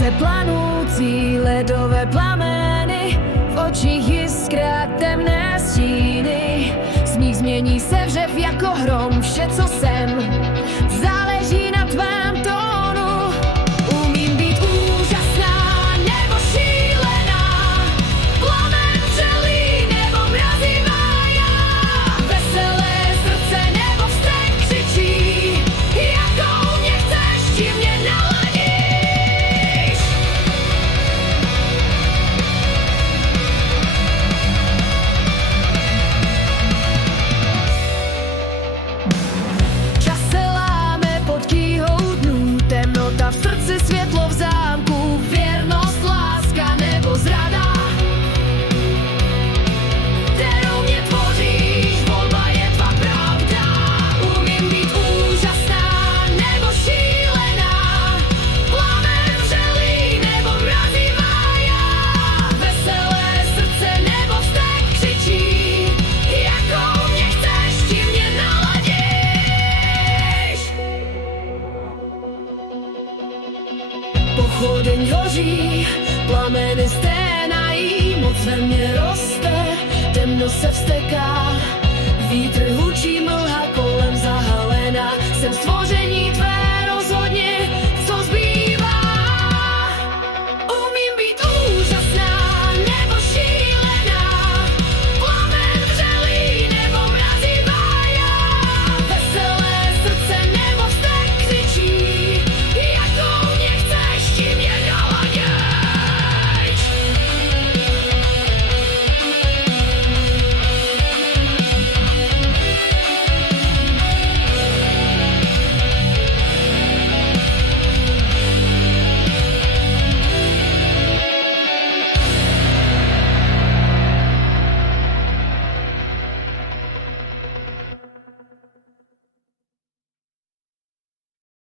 srdce planoucí ledové plameny, v očích jiskra temné stíny. Smích změní se v řev jako hrom, vše co jsem, záleží na tvém tónu. Umím být úžasná nebo šílená, plamen vřelý nebo mrazivá já. Veselé srdce nebo vztek křičí, jakou mě chceš, čím mě naladíš. Čas se láme pod tíhou dnů, temnota v srdci, světlo v zámku, věrnost, láska nebo zrada, kterou mě tvoříš, volba je tvá pravda. Umím být úžasná nebo šílená, plamen vřelý nebo mrazivá já. Veselé srdce nebo vztek křičí, jakou mě chceš, čím mě naladíš. Pochodeň hoří, plameny sténají, moc ve mně roste, temnost se vzteká, vítr hučí, mlha kolem zahalena, jsem stvoření